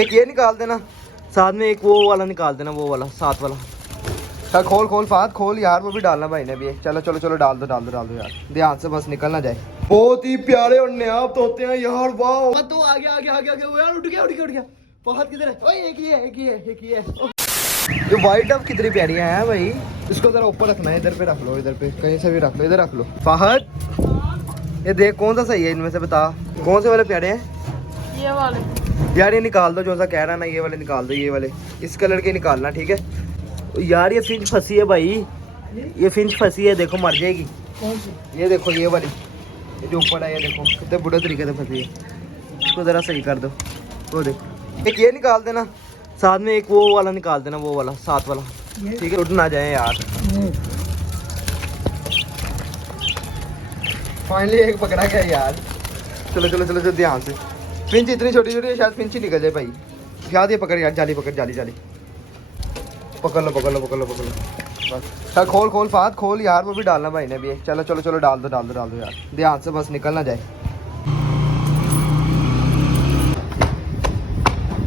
एक ये निकाल देना, साथ में एक वो वाला निकाल देना, वो वाला साथ वाला। चल खोल खोल फात खोल यार, वो भी डालना भाई ने भी। चलो चलो चलो डाल दो डाल दो डाल दो यार, ध्यान से बस निकल ना जाए। बहुत ही प्यारे और नायाब तोते हैं यार, वाह। तो आ गया आ गया आ गया यार, उठ गया उठ गया उठ गया। फहद किधर है? ओए एक ही है एक ही है एक ही है। ये व्हाइट डव कितनी प्यारी है भाई। इसको जरा ऊपर रखना है, इधर पे रख लो, इधर पे कहीं से भी रख लो, इधर रख लो। फहद ये देख कौन सा सही है इनमें से, बता कौन से वाले प्यारे हैं? ये वाले यार ये निकाल दो, जो सा कह रहा ना, ये वाले निकाल दो, ये वाले इस कलर के निकालना, ठीक है यार। ये फिंच फंसी है भाई, ये फिंच फंसी है, देखो मर जाएगी। ये देखो ये वाली, ये जो ऊपर है, ये देखो कितने बुरे तरीके से फंसी है। इसको ज़रा सही कर दो। वो देखो एक ये निकाल देना, साथ में एक वो वाला निकाल देना, वो वाला साथ वाला, ठीक है। उठ ना जाए यार। फाइनली एक पकड़ा गया यार। चलो चलो चलो चलो ध्यान से। फिंच इतनी छोटी छोटी है, शायद फिंच ही निकल जाए भाई। शायद ये पकड़ यार, जाली पकड़, जाली जाली पकड़ लो पकड़ लो पकड़ लो पकड़ लो बस। चल खोल खोल फात खोल यार, वो भी डालना भाई ने भी। चलो चलो चलो डाल दो डाल दो डाल दो यार, ध्यान से बस निकल ना जाए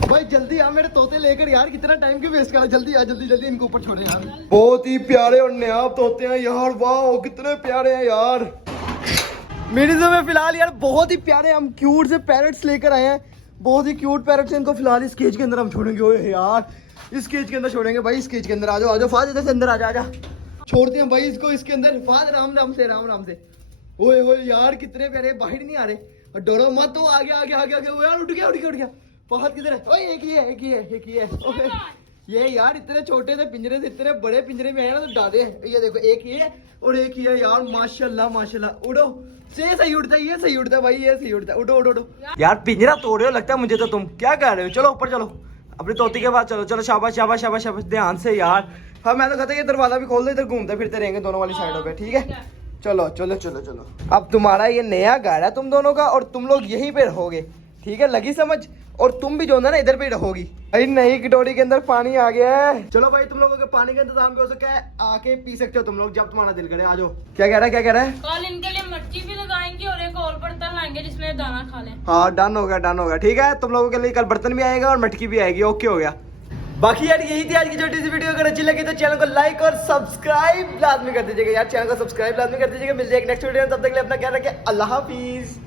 भाई। जल्दी आ मेरे तोते लेकर यार, कितना टाइम क्यों वेस्ट करा, जल्दी आ जल्दी जल्दी, इनको ऊपर छोड़े यार। बहुत ही प्यारे और नायाब तोते हैं यार, वाह कितने प्यारे हैं यार। मेरी जो में फिलहाल यार बहुत ही प्यारे हम क्यूट से पैरट्स लेकर आए हैं, बहुत ही क्यूट पैरट्स हैं। इनको फिलहाल इस केज के अंदर हम छोड़ेंगे। ओए यार इस केज के अंदर छोड़ेंगे भाई, इस केज के अंदर। आ जाओ फाद, इधर से अंदर आ जा। छोड़ते हैं भाई इसको इसके अंदर। फाद राम राम से राम राम से। ओए ओए यार कितने प्यारे, बाहर नहीं आ रहे, और डरो मत। तो आ गया आ गया आ गया आ गया यार, उठ गया उठ गया उठ गया। फहद किधर है? ओए एक ही है एक ही है एक ही है। ओए ये यार इतने छोटे से पिंजरे से इतने बड़े पिंजरे में है ना, तो डाले हैं। ये देखो एक ही है और एक ही है यार, माशाल्लाह माशाल्लाह। उड़ो से सही उड़ता है, ये सही उड़ता है भाई, ये सही उड़ता है। उड़ो उड़ो उड़ो यार, पिंजरा तोड़ रहे हो लगता है मुझे, तो तुम क्या कर रहे हो? चलो ऊपर चलो, अपनी तोती के पास चलो। चलो शाबाश शाबाश शाबाश शाबाश, ध्यान से यार। हाँ मैं तो कहता ये दरवाजा भी खोल दो, इधर घूमते फिरते रहेंगे दोनों वाली साइडों पे, ठीक है। चलो चलो चलो चलो, अब तुम्हारा ये नया घर है तुम दोनों का, और तुम लोग यहीं पे रहोगे, ठीक है, लगी समझ। और तुम भी जो है ना इधर पे रहोगी। भाई नई कटोरी के अंदर पानी आ गया है। चलो भाई तुम लोगों के पानी का इंतजाम भी हो सके, आके पी सकते हो तुम लोग जब तुम्हारा दिल करे। आ जाओ। क्या कह रहा है क्या कह रहा है? कल इनके लिए मटकी भी लगाएंगे और एक और बर्तन लाएंगे जिसमें दाना खा लें। हाँ डन होगा डन होगा, ठीक है। तुम लोगों के लिए कल बर्तन भी आएगा और मटकी भी आएगी, ओके हो गया। बाकी यार यही थी आज की छोटी सी वीडियो। अगर अच्छी लगी तो चैनल को लाइक और सब्सक्राइब लाजमी कर दीजिएगा यार, चैनल को सब्सक्राइब लाजमी कर दीजिएगा। मिल जाएगा नेक्स्ट वीडियो में, तब तक के लिए अपना ख्याल रखिए। अल्लाह हाफिज।